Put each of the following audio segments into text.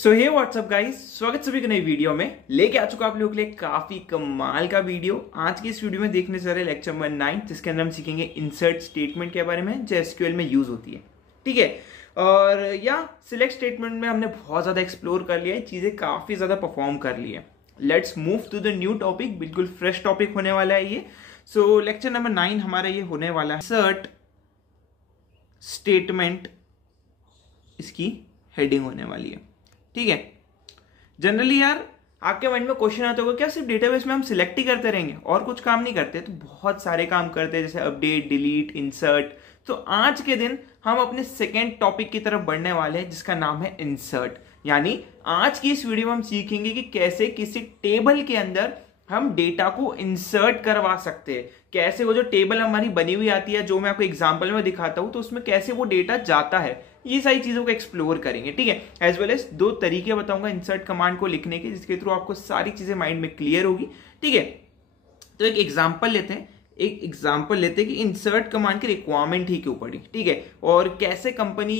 सो हे WhatsApp guys, स्वागत सभी का नई वीडियो में। लेके आ चुका आप लोगों के लिए काफी कमाल का वीडियो। आज की इस वीडियो में देखने जा रहे लेक्चर नंबर 9, जिसके अंदर हम सीखेंगे इंसर्ट स्टेटमेंट के बारे में जो एसक्यूएल में यूज होती है। ठीक है, और या सिलेक्ट स्टेटमेंट में हमने बहुत ज्यादा एक्सप्लोर कर लिया है, चीजें काफी ज्यादा परफॉर्म कर ली है। Let's move to the new topic, बिल्कुल फ्रेश टॉपिक होने वाला है ये। सो लेक्चर नंबर 9 हमारा ये होने वाला है इंसर्ट स्टेटमेंट, इसकी हेडिंग होने वाली है। ठीक है, जनरली यार आपके माइंड में क्वेश्चन आता होगा क्या सिर्फ डेटाबेस में हम सिलेक्ट ही करते रहेंगे और कुछ काम नहीं करते? तो बहुत सारे काम करते हैं, जैसे अपडेट, डिलीट, इंसर्ट। तो आज के दिन हम अपने सेकेंड टॉपिक की तरफ बढ़ने वाले हैं, जिसका नाम है इंसर्ट। यानी आज की इस वीडियो में हम सीखेंगे कि कैसे किसी टेबल के अंदर हम डेटा को इंसर्ट करवा सकते हैं। कैसे वो जो टेबल हमारी बनी हुई आती है, जो मैं आपको एग्जांपल में दिखाता हूं, तो उसमें कैसे वो डेटा जाता है, ये सारी चीजों को एक्सप्लोर करेंगे। ठीक है, एज वेल एज 2 तरीके बताऊंगा इंसर्ट कमांड को लिखने के, जिसके थ्रू आपको सारी चीजें माइंड में क्लियर होगी। ठीक है, तो एक एग्जाम्पल लेते हैं कि इंसर्ट कमांड की रिक्वायरमेंट ही क्यों पड़ी। ठीक है, और कैसे कंपनी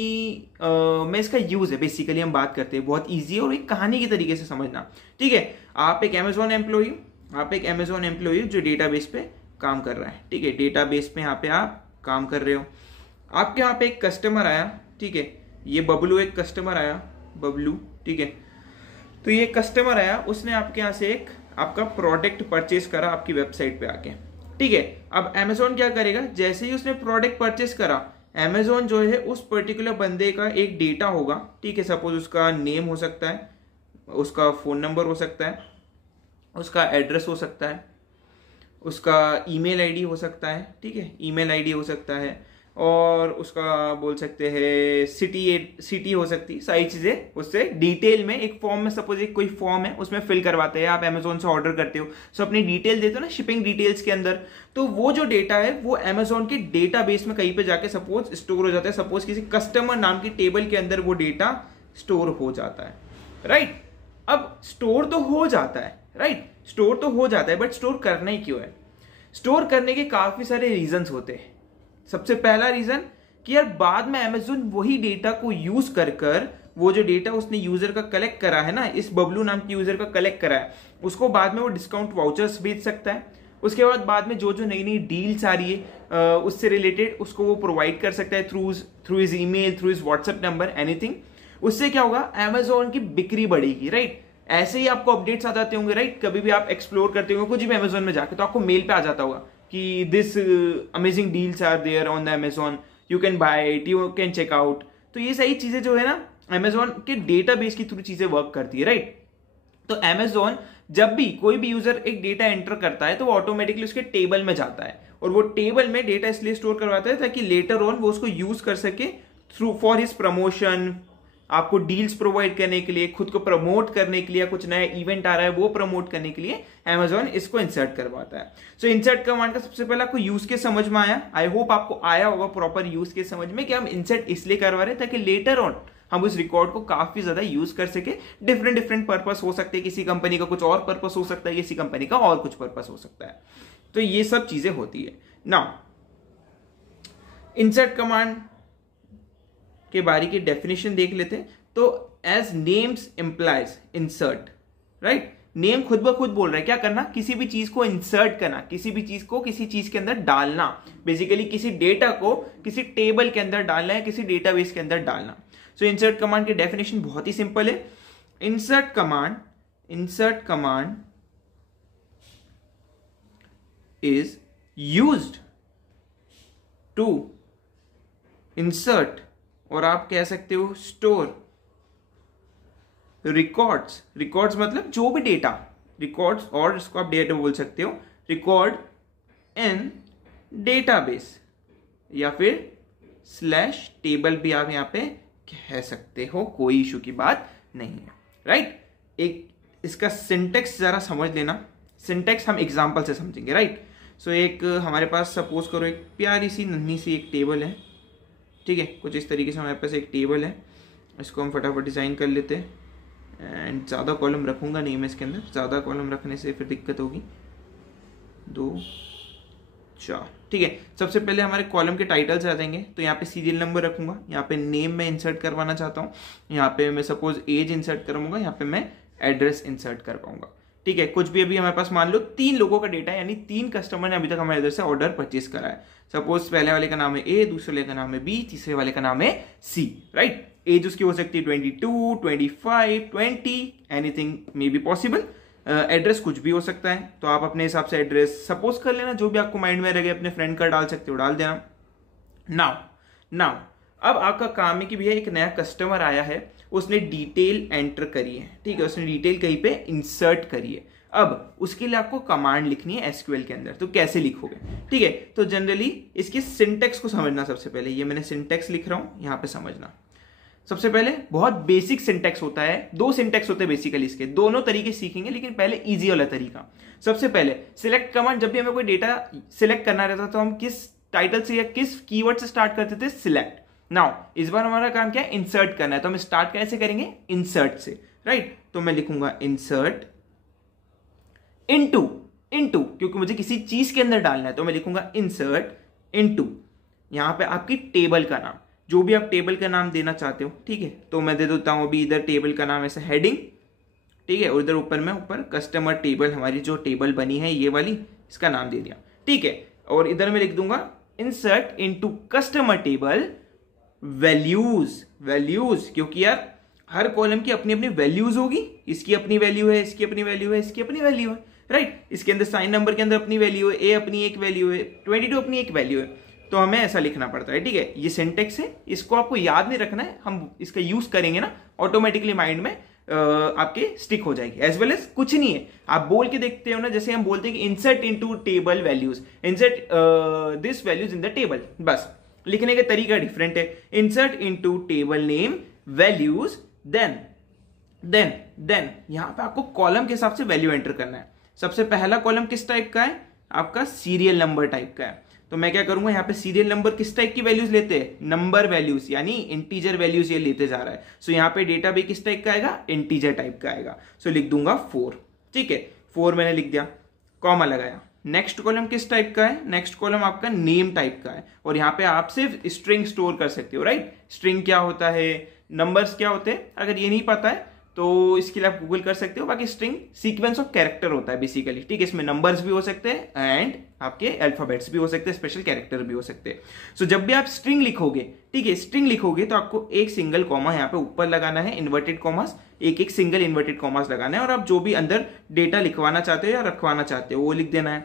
में इसका यूज है, बेसिकली हम बात करते हैं। बहुत ईजी है और एक कहानी के तरीके से समझना। ठीक है, आप एक अमेजोन एम्प्लॉई जो डेटाबेस पे काम कर रहा है। ठीक है, डेटाबेस पे यहाँ पे आप काम कर रहे हो। आपके यहाँ पे एक कस्टमर आया। ठीक है, ये बबलू एक कस्टमर आया, बबलू। ठीक है, तो ये कस्टमर आया, उसने आपके यहाँ से एक आपका प्रोडक्ट परचेस करा आपकी वेबसाइट पे आके। ठीक है, अब अमेजोन क्या करेगा, जैसे ही उसने प्रोडक्ट परचेस करा, अमेजोन जो है उस पर्टिकुलर बंदे का एक डेटा होगा। ठीक है, सपोज उसका नेम हो सकता है, उसका फोन नंबर हो सकता है, उसका एड्रेस हो सकता है, उसका ईमेल आईडी हो सकता है। ठीक है, ईमेल आईडी हो सकता है, और उसका बोल सकते हैं सिटी हो सकती है। सारी चीजें उससे डिटेल में एक फॉर्म में, सपोज एक कोई फॉर्म है, उसमें फिल करवाते हैं। आप अमेजोन से ऑर्डर करते हो, सो अपनी डिटेल देते हो ना शिपिंग डिटेल्स के अंदर, तो वो जो डेटा है वो अमेजोन के डेटाबेस में कहीं पे जाके सपोज स्टोर हो जाता है। सपोज किसी कस्टमर नाम की टेबल के अंदर वो डेटा स्टोर हो जाता है। राइट, अब स्टोर तो हो जाता है, स्टोर तो हो जाता है, बट स्टोर करना ही क्यों है? स्टोर करने के काफी सारे रीजंस होते हैं। सबसे पहला रीजन कि यार बाद में अमेजोन वही डेटा को यूज कर वो जो डेटा उसने यूजर का कलेक्ट करा है ना, इस बबलू नाम के यूजर का कलेक्ट करा है, उसको बाद में वो डिस्काउंट वाउचर्स बेच सकता है। उसके बाद में जो नई नई डील्स आ रही है उससे रिलेटेड, उसको वो प्रोवाइड कर सकता है through his email, through his WhatsApp number, anything. उससे क्या होगा, अमेजोन की बिक्री बढ़ेगी। राइट, ऐसे ही आपको अपडेट्स आ जाते होंगे। राइट, कभी भी आप एक्सप्लोर करते होंगे कुछ भी अमेजोन में जाके, तो आपको मेल पे आ जाता होगा कि this amazing deals are there on the Amazon, you can buy it, you can check out. तो ये सारी चीजें जो है ना, अमेजोन के डेटाबेस की थ्रू चीजें वर्क करती है। राइट, तो अमेजोन जब भी कोई भी यूजर एक डेटा एंटर करता है, तो वो ऑटोमेटिकली उसके टेबल में जाता है, और वो टेबल में डेटा इसलिए स्टोर करवाता है ताकि लेटर ऑन वो उसको यूज कर सके थ्रू फॉर हिज प्रमोशन, आपको डील्स प्रोवाइड करने के लिए, खुद को प्रमोट करने के लिए, कुछ नया इवेंट आ रहा है वो प्रमोट करने के लिए अमेजोन इसको इंसर्ट करवाता है। सो इंसर्ट कमांड का सबसे पहले आपको यूज केस समझ में आया। आई होप आपको आया होगा प्रॉपर यूज केस समझ में कि हम इंसर्ट इसलिए करवा रहे हैं ताकि लेटर ऑन हम उस रिकॉर्ड को काफी ज्यादा यूज कर सके। डिफरेंट पर्पस हो सकते हैं, किसी कंपनी का कुछ और पर्पस हो सकता है, किसी कंपनी का और कुछ पर्पस हो सकता है। तो ये सब चीजें होती है। नाउ इंसर्ट कमांड के बारे की डेफिनेशन देख लेते हैं। तो as names implies insert, right, name खुद ब खुद बोल रहा है क्या करना, किसी भी चीज को इंसर्ट करना, किसी भी चीज को किसी चीज के अंदर डालना, बेसिकली किसी डेटा को किसी टेबल के अंदर डालना है, किसी डेटाबेस के अंदर डालना। सो इंसर्ट कमांड की डेफिनेशन बहुत ही सिंपल है। Insert command is used to insert, और आप कह सकते हो स्टोर रिकॉर्ड्स मतलब जो भी डेटा, रिकॉर्ड्स, और इसको आप डेटा बोल सकते हो, रिकॉर्ड इन डेटाबेस, या फिर स्लैश टेबल भी आप यहां पे कह सकते हो, कोई इशू की बात नहीं है। राइट, एक इसका सिंटेक्स जरा समझ लेना। सिंटेक्स हम एग्जांपल से समझेंगे। राइट, सो एक हमारे पास सपोज करो एक प्यारी सी नन्ही सी एक टेबल है। ठीक है, कुछ इस तरीके से हमारे पास एक टेबल है, इसको हम फटाफट डिजाइन कर लेते हैं। एंड ज़्यादा कॉलम रखूंगा नहीं मैं इसके अंदर, ज़्यादा कॉलम रखने से फिर दिक्कत होगी। 2 अच्छा ठीक है, सबसे पहले हमारे कॉलम के टाइटल्स आ जाएंगे, तो यहाँ पे सीरियल नंबर रखूंगा, यहाँ पे नेम में इंसर्ट करवाना चाहता हूँ, यहाँ पे मैं सपोज एज इंसर्ट करूंगा, यहाँ पे मैं एड्रेस इंसर्ट कर पाऊंगा। ठीक है, कुछ भी अभी हमारे पास मान लो 3 लोगों का डेटा है, यानी 3 कस्टमर ने अभी तक हमारे इधर से ऑर्डर परचेस करा है। सपोज पहले वाले का नाम है ए, दूसरे वाले का नाम है बी, तीसरे वाले का नाम है सी, राइट। एज उसकी हो सकती है 22, 25, 20, anything may be possible. Address कुछ भी हो सकता है, तो आप अपने हिसाब से एड्रेस सपोज कर लेना, जो भी आपको माइंड में रहे, अपने फ्रेंड का डाल सकते हो, डाल देना। नाउ अब आपका काम है कि भैया एक नया कस्टमर आया है, उसने डिटेल एंटर करी है, ठीक है, उसने डिटेल कहीं पे इंसर्ट करी है। अब उसके लिए आपको कमांड लिखनी है एसक्यूएल के अंदर, तो कैसे लिखोगे? ठीक है, तो जनरली इसके सिंटेक्स को समझना सबसे पहले। ये मैंने सिंटेक्स लिख रहा हूं, यहां पे समझना। सबसे पहले बहुत बेसिक सिंटेक्स होता है, 2 सिंटेक्स होते हैं बेसिकली, इसके दोनों तरीके सीखेंगे, लेकिन पहले इजी वाला तरीका। सबसे पहले सिलेक्ट कमांड, जब भी हमें कोई डेटा सिलेक्ट करना रहता तो हम किस टाइटल से या किस कीवर्ड से स्टार्ट करते थे? सिलेक्ट। नाउ इस बार हमारा काम क्या है? इंसर्ट करना है, तो हम स्टार्ट कैसे करेंगे? इंसर्ट से, राइट। तो मैं लिखूंगा इंसर्ट इनटू, क्योंकि मुझे किसी चीज के अंदर डालना है, तो मैं लिखूंगा इंसर्ट इनटू, यहां पे आपकी टेबल का नाम, जो भी आप टेबल का नाम देना चाहते हो, ठीक है। तो मैं दे देता हूं अभी इधर टेबल का नाम ऐसे हेडिंग, ठीक है, और इधर ऊपर में ऊपर कस्टमर टेबल, हमारी जो टेबल बनी है ये वाली, इसका नाम दे दिया, ठीक है। और इधर मैं लिख दूंगा insert into customer table values, क्योंकि यार हर कॉलम की अपनी अपनी वैल्यूज होगी, इसकी अपनी वैल्यू है, इसकी अपनी वैल्यू है, इसकी अपनी वैल्यू है, राइट। इसके अंदर साइन नंबर के अंदर अपनी वैल्यू है, ए अपनी एक वैल्यू है, 22 अपनी एक वैल्यू है, तो हमें ऐसा लिखना पड़ता है, ठीक है। ये सिंटेक्स है, इसको आपको याद नहीं रखना है, हम इसका यूज करेंगे ना, ऑटोमेटिकली माइंड में आपके स्टिक हो जाएगी। एज वेल एज कुछ नहीं है, आप बोल के देखते हो ना, जैसे हम बोलते हैं कि insert into table values, insert this values in the table, बस लिखने का तरीका डिफरेंट है। Insert into table name values, then यहां पे आपको कॉलम के हिसाब से वैल्यू एंटर करना है। सबसे पहला कॉलम किस टाइप का है? आपका सीरियल नंबर टाइप का है, तो मैं क्या करूंगा, यहाँ पे सीरियल नंबर किस टाइप की वैल्यूज लेते हैं? नंबर वैल्यूज, यानी इंटीजर वैल्यूज ये लेते जा रहा है। सो यहाँ पे डेटा भी किस टाइप का आएगा? इंटीजर टाइप का आएगा। सो लिख दूंगा 4, ठीक है, 4 मैंने लिख दिया, कॉमा लगाया। नेक्स्ट कॉलम किस टाइप का है? नेक्स्ट कॉलम आपका नेम टाइप का है, और यहाँ पे आप सिर्फ स्ट्रिंग स्टोर कर सकते हो, राइट। स्ट्रिंग क्या होता है, नंबर्स क्या होते हैं, अगर ये नहीं पता है तो इसके लिए आप गूगल कर सकते हो। बाकी स्ट्रिंग सीक्वेंस ऑफ कैरेक्टर होता है बेसिकली, ठीक है। इसमें नंबर्स भी हो सकते हैं एंड आपके अल्फाबेट्स भी हो सकते हैं, स्पेशल कैरेक्टर भी हो सकते हैं। सो जब भी आप स्ट्रिंग लिखोगे, ठीक है, स्ट्रिंग लिखोगे तो आपको एक सिंगल कॉमा यहाँ पे ऊपर लगाना है, इन्वर्टेड कॉमास, एक सिंगल इन्वर्टेड कॉमास लगाना है, और आप जो भी अंदर डेटा लिखवाना चाहते हो या रखवाना चाहते हो वो लिख देना है,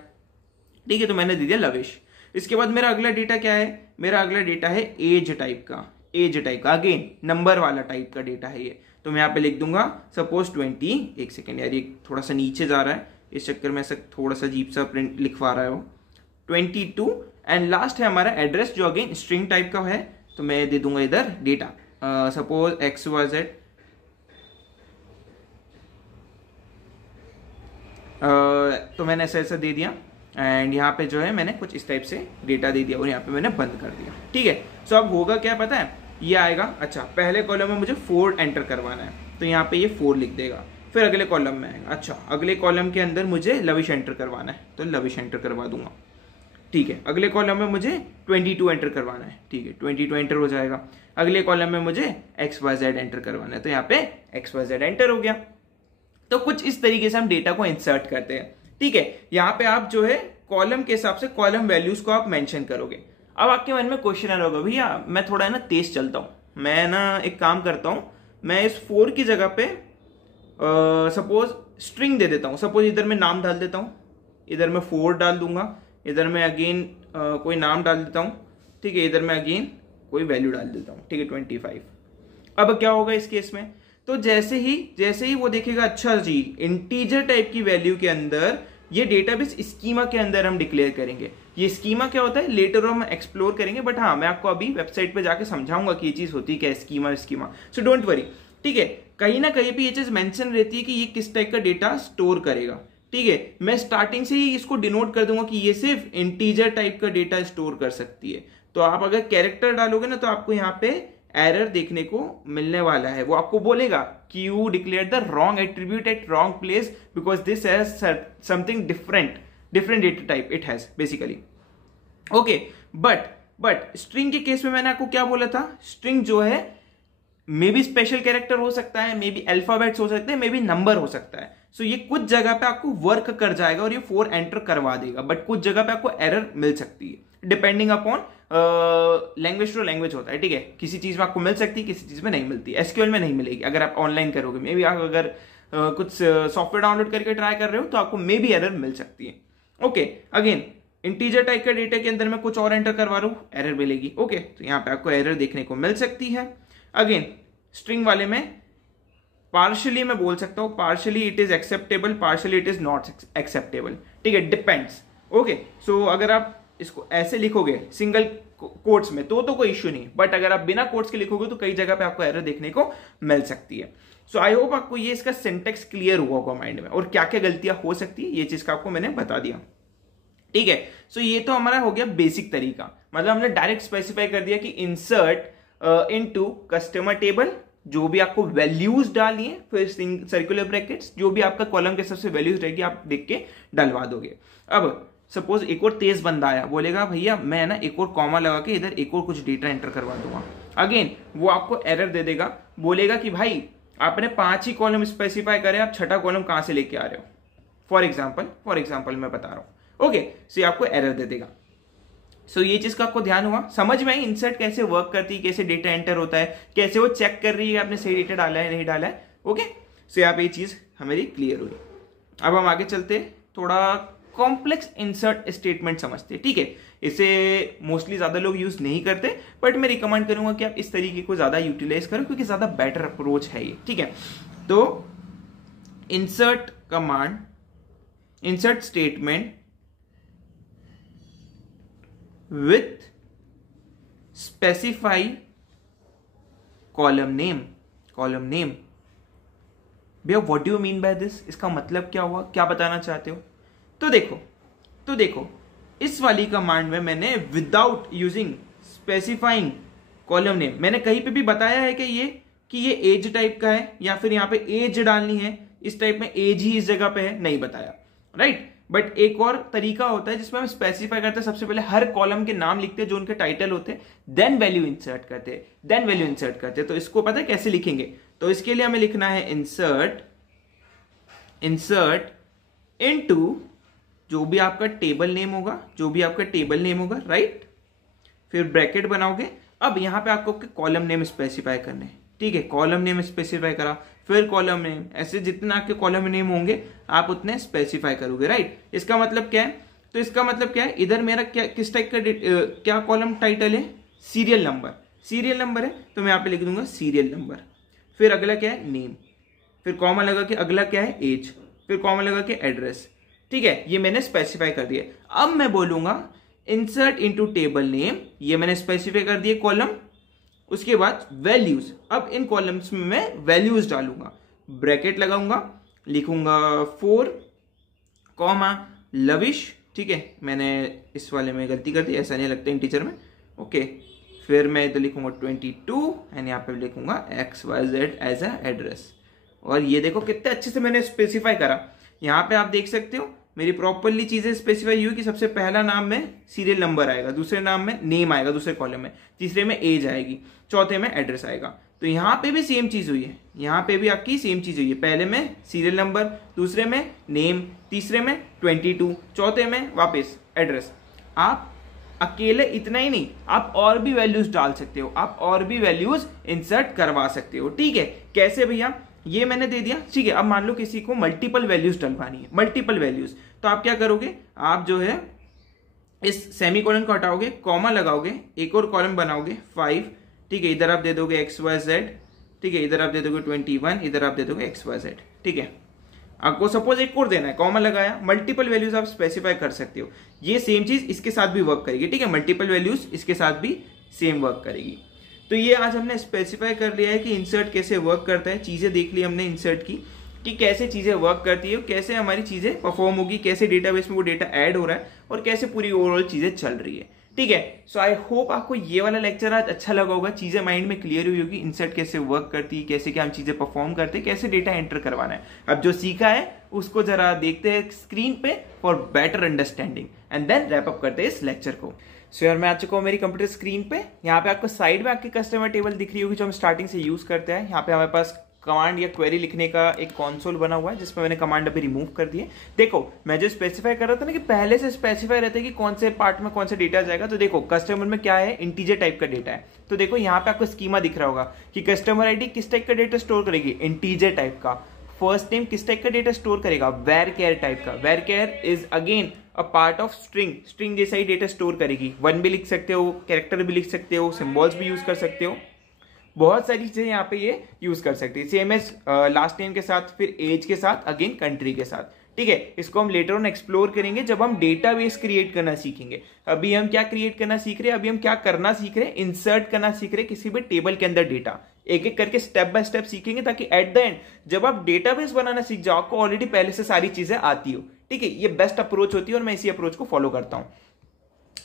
ठीक है। तो मैंने दे दिया लविश। इसके बाद मेरा अगला डेटा क्या है? मेरा अगला डेटा है एज टाइप का, अगेन नंबर वाला टाइप का डेटा है ये, तो मैं यहाँ पे लिख दूंगा सपोज 20, एक सेकेंड यार, ये थोड़ा सा नीचे जा रहा है, इस चक्कर में ऐसा थोड़ा सा अजीब सा प्रिंट लिखवा रहा है वो, 22। एंड लास्ट है हमारा एड्रेस, जो अगेन स्ट्रिंग टाइप का है, तो मैं दे दूंगा इधर डेटा, सपोज XYZ, तो मैंने ऐसा दे दिया, एंड यहाँ पे जो है मैंने कुछ इस टाइप से डेटा दे दिया, और यहाँ पे मैंने बंद कर दिया, ठीक है। सो अब होगा क्या पता है, ये आएगा, अच्छा पहले कॉलम में मुझे 4 एंटर करवाना है, तो यहाँ पे ये 4 लिख देगा। फिर अगले कॉलम में आएगा, अच्छा अगले कॉलम के अंदर मुझे लविश एंटर करवाना है, तो लविश एंटर करवा दूंगा, ठीक है। अगले कॉलम में मुझे 22 एंटर करवाना है, ठीक है, 22 एंटर हो जाएगा। अगले कॉलम में मुझे XYZ एंटर करवाना है, तो यहाँ पे XYZ एंटर हो गया। तो कुछ इस तरीके से हम डेटा को इंसर्ट करते हैं, ठीक है। यहाँ पे आप जो है कॉलम के हिसाब से कॉलम वैल्यूज को आप मेंशन करोगे। अब आपके मन में क्वेश्चन आ रहा होगा, भैया मैं थोड़ा ना तेज चलता हूं, मैं ना एक काम करता हूं, मैं इस 4 की जगह पे सपोज स्ट्रिंग दे देता हूं। सपोज इधर मैं नाम डाल देता हूं, इधर मैं 4 डाल दूंगा, इधर मैं अगेन कोई नाम डाल देता हूं, ठीक है, इधर मैं अगेन कोई वैल्यू डाल देता हूं, ठीक है, 25। अब क्या होगा इस केस में, तो जैसे ही वो देखेगा, अच्छा जी इंटीजर टाइप की वैल्यू के अंदर ये डेटाबेस स्कीमा के अंदर हम डिक्लेयर करेंगे। ये स्कीमा क्या होता है लेटर हम एक्सप्लोर करेंगे, बट हाँ मैं आपको अभी वेबसाइट पे जाके समझाऊंगा कि ये चीज होती है क्या, स्कीमा। सो डोंट वरी, ठीक है। कहीं ना कहीं पे ये चीज मेंशन रहती है कि ये किस टाइप का डेटा स्टोर करेगा, ठीक है। मैं स्टार्टिंग से ही इसको डिनोट कर दूंगा कि ये सिर्फ इंटीजर टाइप का डेटा स्टोर कर सकती है। तो आप अगर कैरेक्टर डालोगे ना, तो आपको यहाँ पे एरर देखने को मिलने वाला है। वो आपको बोलेगा कि you declare the wrong attribute at wrong place because this has something different data type it has basically, okay, but string के केस में मैंने आपको क्या बोला था, स्ट्रिंग जो है मे बी स्पेशल कैरेक्टर हो सकता है, मे बी अल्फाबेट्स हो सकते हैं, मे बी नंबर हो सकता है। सो ये कुछ जगह पे आपको वर्क कर जाएगा और ये 4 एंटर करवा देगा, बट कुछ जगह पे आपको एरर मिल सकती है depending upon language to language होता है, ठीक है। किसी चीज में आपको मिल सकती है, किसी चीज में नहीं मिलती। एसक्यूएल में नहीं मिलेगी अगर आप ऑनलाइन करोगे, मे बी आप अगर कुछ सॉफ्टवेयर डाउनलोड करके ट्राई कर रहे हो तो आपको मे बी एरर मिल सकती है। ओके, अगेन इंटीजर टाइप का डेटा के अंदर मैं कुछ और एंटर करवा रहा हूं, एरर मिलेगी। ओके, तो यहां पे आपको एरर देखने को मिल सकती है। अगेन स्ट्रिंग वाले में पार्शियली मैं बोल सकता हूं, partially it is acceptable, partially it is not acceptable, ठीक है, डिपेंड्स। ओके, सो अगर आप इसको ऐसे लिखोगे सिंगल कोट्स में तो कोई इश्यू नहीं, बट अगर आप बिना कोट्स के लिखोगे तो कई जगह पे आपको एरर देखने को मिल सकती है। सो आई होप आपको ये इसका सिंटेक्स क्लियर हुआ होगा माइंड में, और क्या क्या गलतियां हो सकती है ये चीज का आपको मैंने बता दिया, ठीक है। सो ये तो हमारा हो गया बेसिक तरीका, मतलब हमने डायरेक्ट स्पेसिफाई कर दिया कि इंसर्ट इनटू कस्टमर टेबल, जो भी आपको वैल्यूज डालनी है, फिर सर्कुलर ब्रैकेट्स, जो भी आपका कॉलम के सबसे वैल्यूज रहेगी आप देख के डलवा दोगे। अब सपोज एक और तेज बंदा आया, बोलेगा भैया मैं ना एक और कॉमा लगा के इधर एक और कुछ डेटा एंटर करवा दूंगा, अगेन वो आपको एरर दे देगा, बोलेगा कि भाई आपने 5 ही कॉलम स्पेसिफाई करे, आप छठा कॉलम कहां से लेके आ रहे हो, फॉर एग्जाम्पल मैं बता रहा हूं। ओके, सो ये आपको एरर दे देगा। सो ये चीज का आपको ध्यान हुआ, समझ में आई इंसर्ट कैसे वर्क करती है, कैसे डेटा एंटर होता है, कैसे वो चेक कर रही है आपने सही डेटा डाला है नहीं डाला है। ओके, सो यहाँ पे ये चीज हमारी क्लियर हुई। अब हम आगे चलते, थोड़ा कॉम्प्लेक्स इंसर्ट स्टेटमेंट समझते हैं, ठीक है। इसे मोस्टली ज्यादा लोग यूज नहीं करते, बट मैं रिकमेंड करूंगा कि आप इस तरीके को ज्यादा यूटिलाइज करो, क्योंकि ज्यादा बेटर अप्रोच है ये, ठीक है। तो insert command, insert statement with specify column name भैया what do you mean by this, इसका मतलब क्या हुआ, क्या बताना चाहते हो। तो देखो इस वाली कमांड में मैंने without using specifying column name, मैंने कहीं पे भी बताया है कि ये एज टाइप का है या फिर यहाँ पे एज डालनी है, इस टाइप में एज ही इस जगह पे है, नहीं बताया, राइट। बट एक और तरीका होता है जिसमें हम स्पेसिफाई करते हैं, सबसे पहले हर कॉलम के नाम लिखते हैं जो उनके टाइटल होते हैं, देन वैल्यू इंसर्ट करते हैं, तो इसको पता है कैसे लिखेंगे। तो इसके लिए हमें लिखना है इंसर्ट इनटू जो भी आपका टेबल नेम होगा, राइट, फिर ब्रैकेट बनाओगे। अब यहां पे आपको कॉलम नेम स्पेसिफाई करने, ठीक है, कॉलम नेम स्पेसिफाई करा, फिर कॉलम नेम, ऐसे जितने आपके कॉलम नेम होंगे आप उतने स्पेसिफाई करोगे, राइट। इसका मतलब क्या है, तो इसका मतलब क्या है, इधर मेरा क्या किस टाइप का क्या कॉलम टाइटल है, सीरियल नंबर है, तो मैं यहाँ पे लिख दूंगा सीरियल नंबर। फिर अगला क्या है, नेम, फिर कॉमा लगा के अगला क्या है, एज, फिर कॉमा लगा के एड्रेस, ठीक है, ये मैंने स्पेसिफाई कर दिया। अब मैं बोलूंगा इंसर्ट इनटू टेबल नेम, ये मैंने स्पेसिफाई कर दिया कॉलम, उसके बाद वैल्यूज, अब इन कॉलम्स में मैं वैल्यूज डालूंगा, ब्रैकेट लगाऊंगा, लिखूंगा 4 कॉमा लविश, ठीक है, मैंने इस वाले में गलती कर दी, ऐसा नहीं लगता इंटीजर में। ओके, फिर मैं इधर लिखूंगा 22 एंड यहाँ पे लिखूंगा XYZ एज अ एड्रेस। और ये देखो कितने अच्छे से मैंने स्पेसिफाई करा, यहाँ पे आप देख सकते हो मेरी प्रॉपरली चीजें स्पेसिफाई हुई कि सबसे पहला नाम में सीरियल नंबर आएगा, दूसरे नाम में नेम आएगा दूसरे कॉलम में, तीसरे में एज आएगी, चौथे में एड्रेस आएगा। तो यहाँ पे भी सेम चीज हुई है, यहाँ पे भी आपकी सेम चीज हुई है, पहले में सीरियल नंबर, दूसरे में नेम, तीसरे में 22, चौथे में वापस एड्रेस। आप अकेले इतना ही नहीं, आप और भी वैल्यूज डाल सकते हो, आप और भी वैल्यूज इंसर्ट करवा सकते हो, ठीक है। कैसे भैया, ये मैंने दे दिया, ठीक है। अब मान लो किसी को मल्टीपल वैल्यूज डलवानी है, मल्टीपल वैल्यूज, तो आप क्या करोगे, आप जो है इस सेमीकोलन को हटाओगे, कॉमा लगाओगे, एक और कॉलम बनाओगे 5, ठीक है, इधर आप दे दोगे XYZ, ठीक है, इधर आप दे दोगे 21, इधर आप दे दोगे XYZ, ठीक है। आपको सपोज एक और देना है, कॉमा लगाया, मल्टीपल वैल्यूज आप स्पेसिफाई कर सकते हो, ये सेम चीज इसके साथ भी वर्क करेगी, ठीक है, मल्टीपल वैल्यूज इसके साथ भी सेम वर्क करेगी। तो ये आज हमने स्पेसिफाई कर लिया है कि इंसर्ट कैसे वर्क करता है, चीजें देख ली हमने इंसर्ट की कि कैसे चीजें वर्क करती है, कैसे हमारी चीजें परफॉर्म होगी, कैसे डेटाबेस में वो डेटा ऐड हो रहा है और कैसे पूरी ओवरऑल चीजें चल रही है, ठीक है। सो आई होप आपको ये वाला लेक्चर आज अच्छा लगा होगा, चीजें माइंड में क्लियर हुई होगी, इंसर्ट कैसे वर्क करती है, कैसे क्या हम चीजें परफॉर्म करते हैं, कैसे डेटा एंटर करवाना है। अब जो सीखा है उसको जरा देखते हैं स्क्रीन पे for better understanding and then wrap up करते हैं इस लेक्चर को। सो यार मैं आ चुका हूँ मेरी कंप्यूटर स्क्रीन पे। यहाँ पे आपको साइड में आपकी कस्टमर टेबल दिख रही होगी जो हम स्टार्टिंग से यूज करते हैं। यहाँ पे हमारे पास कमांड या क्वेरी लिखने का एक कंसोल बना हुआ है जिसमें मैंने कमांड अभी रिमूव कर दिए। देखो मैं जो स्पेसिफाई कर रहा था ना कि पहले से स्पेसिफाई रहता है कि कौन से पार्ट में कौन सा डेटा जाएगा। तो देखो कस्टमर में क्या है, इंटीजर टाइप का डेटा है। तो देखो यहाँ पे आपको स्कीमा दिख रहा होगा कि कस्टमर आईडी किस टाइप का डेटा स्टोर करेगी, इंटीजर टाइप का। फर्स्ट नेम किस टाइप का डेटा स्टोर करेगा, वेर केयर टाइप का। Varchar is again a part of string, string जैसा ही डेटा स्टोर करेगी। वन भी लिख सकते हो, कैरेक्टर भी लिख सकते हो, सिंबल्स भी यूज कर सकते हो, बहुत सारी चीजें यहाँ पे ये यूज कर सकते हैं। सेम एज लास्ट नेम के साथ, फिर एज के साथ, अगेन कंट्री के साथ। ठीक है, इसको हम लेटर ऑन एक्सप्लोर करेंगे जब हम डेटाबेस क्रिएट करना सीखेंगे। अभी हम क्या क्रिएट करना सीख रहे हैं, अभी हम क्या करना सीख रहे हैं, इंसर्ट करना सीख रहे हैं किसी भी टेबल के अंदर डेटा। एक एक करके स्टेप बाय स्टेप सीखेंगे ताकि एट द एंड जब आप डेटाबेस बनाना सीख जाओ आपको ऑलरेडी पहले से सारी चीजें आती हो। ठीक है, ये बेस्ट अप्रोच होती है और मैं इसी अप्रोच को फॉलो करता हूं।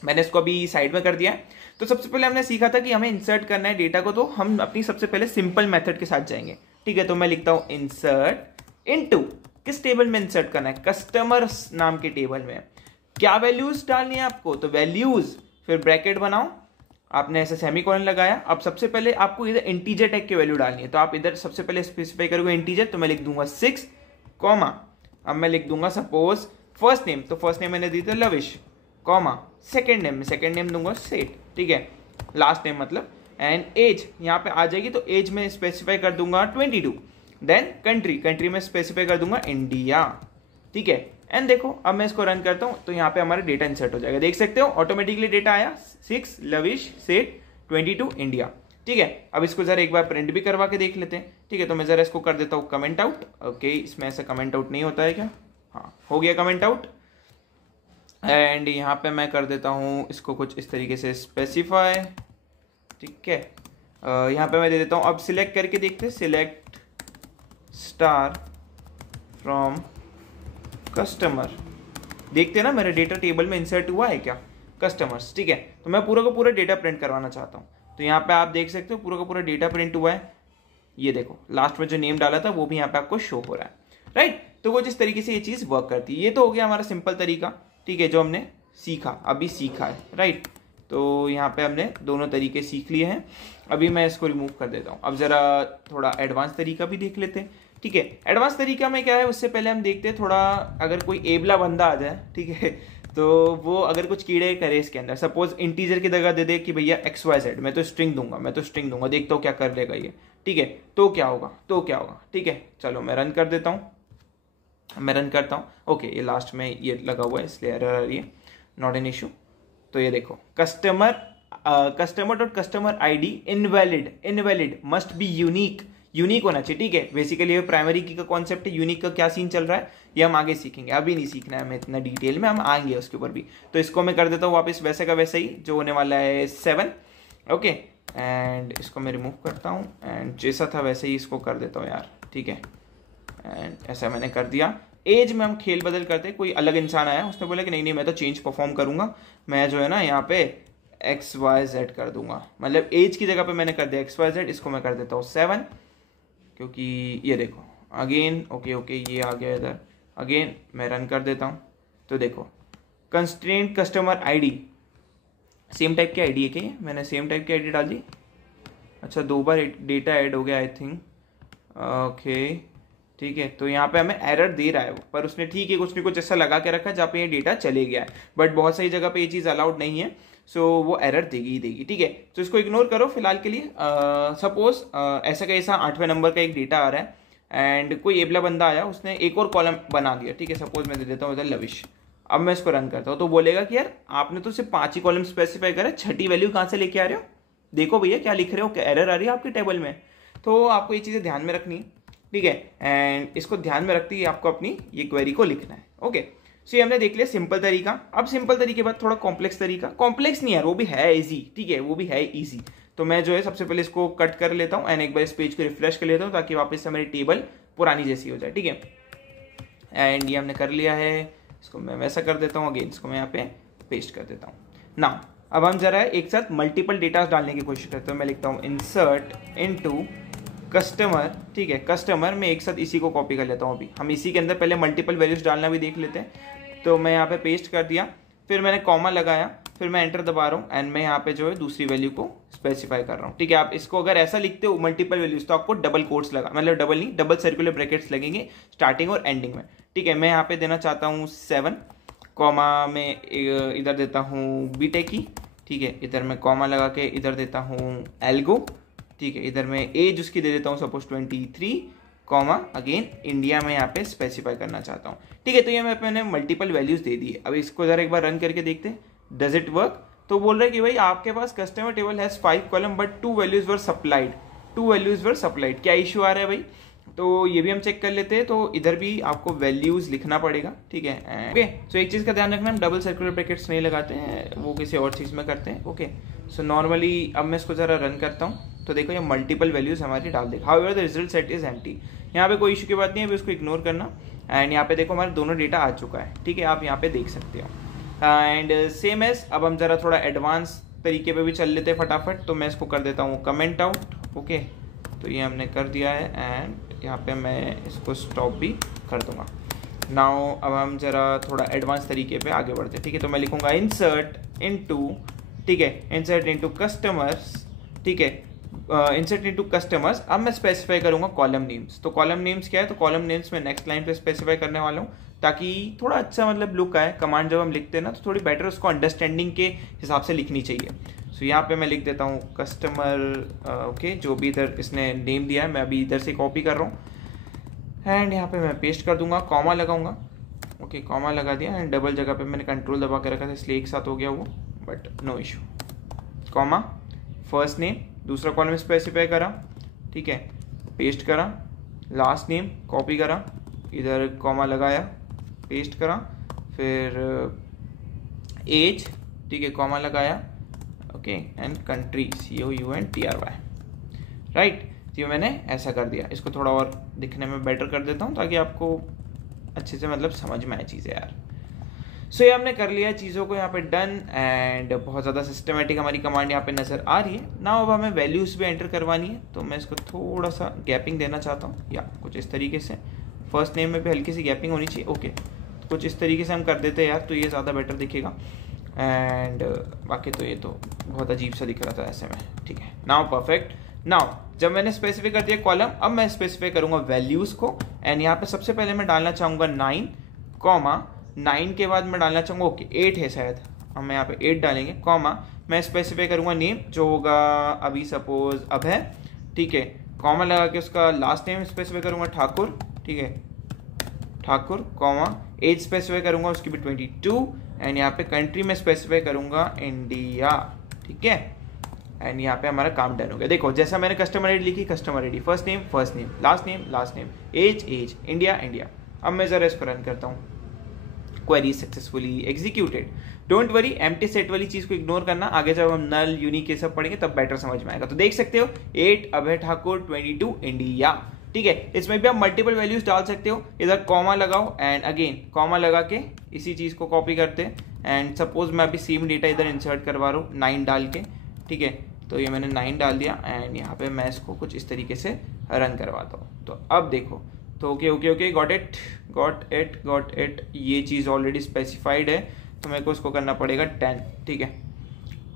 मैंने इसको अभी साइड में कर दिया है। तो सबसे पहले हमने सीखा था कि हमें इंसर्ट करना है डेटा को, तो हम अपनी सबसे पहले सिंपल मेथड के साथ जाएंगे। ठीक है, तो मैं लिखता हूं इंसर्ट इनटू, किस टेबल में इंसर्ट करना है, कस्टमर्स नाम के टेबल में। क्या वैल्यूज डालनी है आपको, तो वैल्यूज, फिर ब्रैकेट बनाओ, आपने ऐसे सेमीकोलन लगाया। अब सबसे पहले आपको इधर इंटीजर टैग की वैल्यू डालनी है, तो आप इधर सबसे पहले स्पेसिफाई करोगे इंटीजर, तो मैं लिख दूंगा 6 कॉमा, अब मैं लिख दूंगा सपोज फर्स्ट नेम, तो फर्स्ट नेम मैंने दी थी लविश, कॉमा सेकेंड नेम में सेकेंड नेम दूंगा सेठ। ठीक है, लास्ट नेम मतलब, एंड एज यहाँ पे आ जाएगी, तो एज में स्पेसिफाई कर दूंगा 22। देन कंट्री, कंट्री में स्पेसिफाई कर दूंगा इंडिया। ठीक है, एंड देखो अब मैं इसको रन करता हूं तो यहाँ पे हमारा डेटा इंसर्ट हो जाएगा। देख सकते हो ऑटोमेटिकली डेटा आया, 6 लविश सेठ 22 इंडिया। ठीक है, अब इसको जरा एक बार प्रिंट भी करवा के देख लेते हैं। ठीक है, तो मैं जरा इसको कर देता हूँ कमेंट आउट। ओके, इसमें ऐसा कमेंट आउट नहीं होता है क्या, हाँ हो गया कमेंट आउट। एंड यहाँ पे मैं कर देता हूँ इसको कुछ इस तरीके से स्पेसिफाई। ठीक है, यहाँ पे मैं दे देता हूँ, अब सिलेक्ट करके देखते हैं, सिलेक्ट स्टार फ्रॉम कस्टमर। देखते हैं ना मेरा डेटा टेबल में इंसर्ट हुआ है क्या, कस्टमर्स। ठीक है, तो मैं पूरा का पूरा डेटा प्रिंट करवाना चाहता हूँ, तो यहाँ पे आप देख सकते हो पूरा का पूरा डेटा प्रिंट हुआ है। ये देखो लास्ट में जो नेम डाला था वो भी यहाँ पे आपको शो हो रहा है, राइट। तो वो जिस तरीके से ये चीज वर्क करती है, ये तो हो गया हमारा सिंपल तरीका। ठीक है, जो हमने सीखा, अभी सीखा है, राइट। तो यहाँ पे हमने दोनों तरीके सीख लिए हैं। अभी मैं इसको रिमूव कर देता हूँ। अब जरा थोड़ा एडवांस तरीका भी देख लेते हैं। ठीक है, एडवांस तरीका में क्या है, उससे पहले हम देखते हैं थोड़ा, अगर कोई एबला बंदा आ जाए, ठीक है, तो वो अगर कुछ कीड़े करे इसके अंदर, सपोज इंटीजर की जगह दे दे कि भैया XYZ, मैं तो स्ट्रिंग दूंगा, देखता हूँ क्या कर लेगा ये। ठीक है, तो क्या होगा। ठीक है, चलो मैं रन कर देता हूँ, मैं रन करता हूँ। ओके, ये लास्ट में ये लगा हुआ है इसलिए एरर आ रही है, नॉट एन इशू। तो ये देखो customer dot customer ID invalid must be unique होना चाहिए। ठीक है, बेसिकली ये प्राइमरी की का कॉन्सेप्ट है। यूनिक का क्या सीन चल रहा है ये हम आगे सीखेंगे, अभी नहीं सीखना है हमें इतना डिटेल में, हम आएंगे उसके ऊपर भी। तो इसको मैं कर देता हूँ वापस वैसे का वैसे ही, जो होने वाला है 7। ओके, एंड इसको मैं रिमूव करता हूँ एंड जैसा था वैसे ही इसको कर देता हूँ यार। ठीक है, एंड ऐसा मैंने कर दिया। एज में हम खेल बदल करते हैं, कोई अलग इंसान आया, उसने बोला कि नहीं मैं तो चेंज परफॉर्म करूंगा, मैं जो है ना यहाँ पे XYZ कर दूंगा, मतलब एज की जगह पे मैंने कर दिया XYZ। इसको मैं कर देता हूँ 7, क्योंकि ये देखो अगेन ओके ये आ गया इधर। अगेन मैं रन कर देता हूँ, तो देखो constraint customer ID, same type की ID है क्या, मैंने सेम टाइप की ID डाल दी। अच्छा, 2 बार डेटा ऐड हो गया आई थिंक। ओके ठीक है, तो यहाँ पे हमें एरर दे रहा है वो, पर उसने ठीक है कुछ न कुछ ऐसा लगा के रखा जहाँ पे ये डेटा चले गया है, बट बहुत सारी जगह पे ये चीज़ अलाउड नहीं है, सो वो एरर देगी। ठीक है, तो इसको इग्नोर करो फिलहाल के लिए। सपोज ऐसा कैसा 8वें नंबर का एक डेटा आ रहा है एंड कोई एबला बंदा आया, उसने एक और कॉलम बना दिया। ठीक है, सपोज मैं दे देता हूँ इधर लविश। अब मैं इसको रन करता हूँ तो बोलेगा कि यार आपने तो सिर्फ 5 ही कॉलम स्पेसिफाई करा, छठी वैल्यू कहाँ से लेके आ रहे हो, देखो भैया क्या लिख रहे हो, क्या एरर आ रही है आपके टेबल में। तो आपको ये चीज़ें ध्यान में रखनी है। ठीक है, एंड इसको ध्यान में रखते ही आपको अपनी ये क्वेरी को लिखना है। ओके, सो ये हमने देख लिया सिंपल तरीका। अब सिंपल तरीके के बाद थोड़ा कॉम्प्लेक्स तरीका, कॉम्प्लेक्स नहीं यार, वो भी है इजी। ठीक है, वो भी है इजी। तो मैं जो है सबसे पहले इसको कट कर लेता हूँ एंड एक बार इस पेज को रिफ्रेश कर लेता हूँ ताकि वापस से मेरी टेबल पुरानी जैसी हो जाए। ठीक है, एंड ये हमने कर लिया है, इसको मैं वैसा कर देता हूँ। अगेन इसको मैं यहाँ पे पेस्ट कर देता हूँ ना। अब हम जरा एक साथ मल्टीपल डेटा डालने की कोशिश करते हैं। मैं लिखता हूँ इंसर्ट इनटू कस्टमर। ठीक है, कस्टमर में एक साथ इसी को कॉपी कर लेता हूँ। अभी हम इसी के अंदर पहले मल्टीपल वैल्यूज डालना भी देख लेते हैं। तो मैं यहाँ पे पेस्ट कर दिया, फिर मैंने कॉमा लगाया, फिर मैं एंटर दबा रहा हूँ एंड मैं यहाँ पे जो है दूसरी वैल्यू को स्पेसिफाई कर रहा हूँ। ठीक है, आप इसको अगर ऐसा लिखते हो मल्टीपल वैल्यूज तो आपको डबल कोट्स लगा, मतलब डबल नहीं, डबल सर्कुलर ब्रैकेट्स लगेंगे स्टार्टिंग और एंडिंग में। ठीक है, मैं यहाँ पे देना चाहता हूँ 7 कॉमा में इधर देता हूँ बीटेक की। ठीक है, इधर मैं कॉमा लगा के इधर देता हूँ एल्गो। ठीक है, इधर मैं एज उसकी दे देता हूँ सपोज 23 कॉमा अगेन इंडिया में यहाँ पे स्पेसिफाई करना चाहता हूँ। ठीक है, तो ये मैंने मल्टीपल वैल्यूज दे दी है। अब इसको जरा एक बार रन करके देखते हैं, डज इट वर्क। तो बोल रहा है कि भाई आपके पास customer table has 5 column but 2 values were supplied, 2 values were supplied. क्या इशू आ रहा है भाई, तो ये भी हम चेक कर लेते हैं। तो इधर भी आपको वैल्यूज लिखना पड़ेगा। ठीक है, ओके। सो एक चीज का ध्यान रखना, हम डबल सर्कुलर ब्रैकेट्स नहीं लगाते हैं, वो किसी और चीज में करते हैं। ओके, सो नॉर्मली अब मैं इसको जरा रन करता हूँ तो देखो ये मल्टीपल वैल्यूज हमारी डाल देगा। However the result set is empty. यहाँ पे कोई इशू की बात नहीं है, अभी उसको इग्नोर करना। एंड यहाँ पे देखो हमारे दोनों डेटा आ चुका है। ठीक है, आप यहाँ पे देख सकते हो। एंड सेम एज अब हम जरा थोड़ा एडवांस तरीके पे भी चल लेते हैं फटाफट। तो मैं इसको कर देता हूँ कमेंट आउट। ओके, तो ये हमने कर दिया है एंड यहाँ पे मैं इसको स्टॉप भी कर दूंगा। नाउ अब हम जरा थोड़ा एडवांस तरीके पे आगे बढ़ते हैं। ठीक है, तो मैं लिखूंगा इंसर्ट इनटू, ठीक है, इंसर्ट इनटू कस्टमर्स। ठीक है, इंसर्ट इनटू कस्टमर्स। अब मैं स्पेसिफाई करूंगा कॉलम नेम्स। तो कॉलम नेम्स क्या है, तो कॉलम नेम्स में नेक्स्ट लाइन पे स्पेसिफाई करने वाला हूँ ताकि थोड़ा अच्छा मतलब लुक आए। कमांड जब हम लिखते हैं ना तो थोड़ी बेटर उसको अंडरस्टैंडिंग के हिसाब से लिखनी चाहिए। सो यहाँ पे मैं लिख देता हूँ कस्टमर। ओके, जो भी इधर इसने नेम दिया है मैं अभी इधर से कॉपी कर रहा हूँ एंड यहाँ पे मैं पेस्ट कर दूंगा, कॉमा लगाऊंगा। ओके, कॉमा लगा दिया एंड डबल जगह पे मैंने कंट्रोल दबा के रखा था इसलिए एक साथ हो गया वो, but no issue. Comma, first name, दूसरा कॉलम स्पेसिफाई करा। ठीक है, पेस्ट करा, लास्ट नेम कॉपी करा, इधर कॉमा लगाया, पेस्ट करा, फिर एज, ठीक है, कॉमा लगाया। Okay, and country COUNTRY, right. ये मैंने ऐसा कर दिया। इसको थोड़ा और दिखने में बेटर कर देता हूँ ताकि आपको अच्छे से मतलब समझ में आए चीज़ें यार। सो ये हमने कर लिया चीज़ों को यहाँ पे डन एंड बहुत ज़्यादा सिस्टमेटिक हमारी कमांड यहाँ पे नज़र आ रही है ना। अब हमें वैल्यूज़ भी एंटर करवानी है तो मैं इसको थोड़ा सा गैपिंग देना चाहता हूँ या कुछ इस तरीके से। फर्स्ट नेम में भी हल्की सी गैपिंग होनी चाहिए। ओके, कुछ इस तरीके से हम कर देते हैं यार तो ये ज़्यादा बेटर दिखेगा। एंड बाकी तो ये तो बहुत अजीब सा दिख रहा था ऐसे में। ठीक है, नाउ परफेक्ट। नाउ जब मैंने स्पेसिफाई कर दिया कॉलम, अब मैं स्पेसिफाई करूंगा वैल्यूज को एंड यहाँ पे सबसे पहले मैं डालना चाहूंगा 9 कॉमा 9 के बाद मैं डालना चाहूंगा ओके 8 है शायद, हम यहाँ पे 8 डालेंगे कॉमा मैं स्पेसिफाई करूंगा नेम जो होगा अभी सपोज अब है। ठीक है, कॉमा लगा के उसका लास्ट नेम स्पेसिफाई करूंगा ठाकुर। ठीक है, ठाकुर कॉमा एज स्पेसिफाई करूंगा उसकी भी 22 एंड यहाँ पे कंट्री में स्पेसिफाई करूंगा इंडिया। ठीक है, एंड यहाँ पे हमारा काम डन हो गया। देखो जैसा मैंने कस्टमर आईडी लिखी, customer ID, first name, last name, age, India. अब मैं जरा इसको रन करता हूँ। Query successfully executed. Don't worry, empty set वाली चीज को इग्नोर करना, आगे जब हम नल यूनिक ये सब पढ़ेंगे तब बेटर समझ में आएगा। तो देख सकते हो 8 अभय ठाकुर 22 इंडिया। ठीक है, इसमें भी आप मल्टीपल वैल्यूज डाल सकते हो। इधर कॉमा लगाओ एंड अगेन कॉमा लगा के इसी चीज को कॉपी करते हैं एंड सपोज मैं अभी सेम डेटा इधर इंसर्ट करवा रहा हूँ 9 डाल के। ठीक है, तो ये मैंने 9 डाल दिया एंड यहाँ पे मैं इसको कुछ इस तरीके से रन करवाता हूँ। तो अब देखो तो ओके गॉट इट। ये चीज़ ऑलरेडी स्पेसिफाइड है तो मेरे को इसको करना पड़ेगा 10। ठीक है,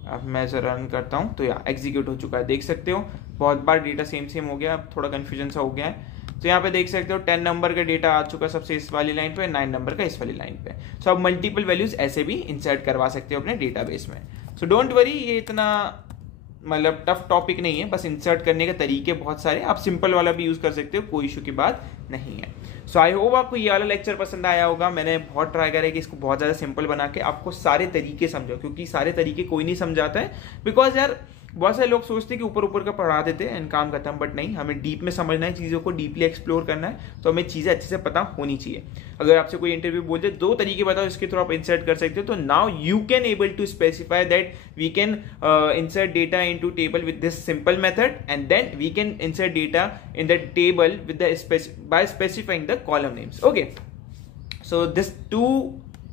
अब मैं इसे रन करता हूँ तो यहाँ एग्जीक्यूट हो चुका है। देख सकते हो बहुत बार डेटा सेम हो गया, अब थोड़ा कन्फ्यूजन सा हो गया है। तो यहाँ पे देख सकते हो 10 नंबर का डेटा आ चुका है सबसे इस वाली लाइन पे, 9 नंबर का इस वाली लाइन पे। सो अब मल्टीपल वैल्यूज ऐसे भी इंसर्ट करवा सकते हो अपने डेटाबेस में। सो डोंट वरी, ये इतना मतलब टफ टॉपिक नहीं है, बस इंसर्ट करने के तरीके बहुत सारे, आप सिंपल वाला भी यूज कर सकते हो, कोई इशू की बात नहीं है। सो आई होप आपको ये वाला लेक्चर पसंद आया होगा। मैंने बहुत ट्राई करा है कि इसको बहुत ज्यादा सिंपल बना के आपको सारे तरीके समझो, क्योंकि सारे तरीके कोई नहीं समझाता है। बिकॉज यार बहुत सारे लोग सोचते हैं कि ऊपर का पढ़ा देते हैं एंड काम खत्म, बट नहीं, हमें डीप में समझना है, चीज़ों को डीपली एक्सप्लोर करना है, तो हमें चीज़ें अच्छे से पता होनी चाहिए। अगर आपसे कोई इंटरव्यू बोल दे 2 तरीके बताओ इसके थ्रू आप इंसर्ट कर सकते हो, तो now you can able to specify that we can insert data into table with this simple method and then we can insert data in the table with the by specifying the column names. Okay, so this 2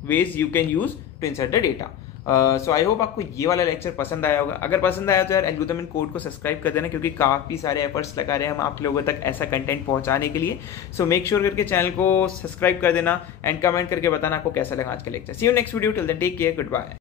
ways you can use to insert the data. So I hope आपको ये वाला lecture पसंद आया होगा। अगर पसंद आया तो यार एल्गोरिथम कोड को सब्सक्राइब कर देना, क्योंकि काफ़ी सारे एफर्ट्स लगा रहे हैं हम आप लोगों तक ऐसा कंटेंट पहुंचाने के लिए। सो मेक श्योर करके चैनल को सब्सक्राइब कर देना एंड कमेंट करके बताना आपको कैसा लगा आज का lecture. See you next video, till then take care, good bye.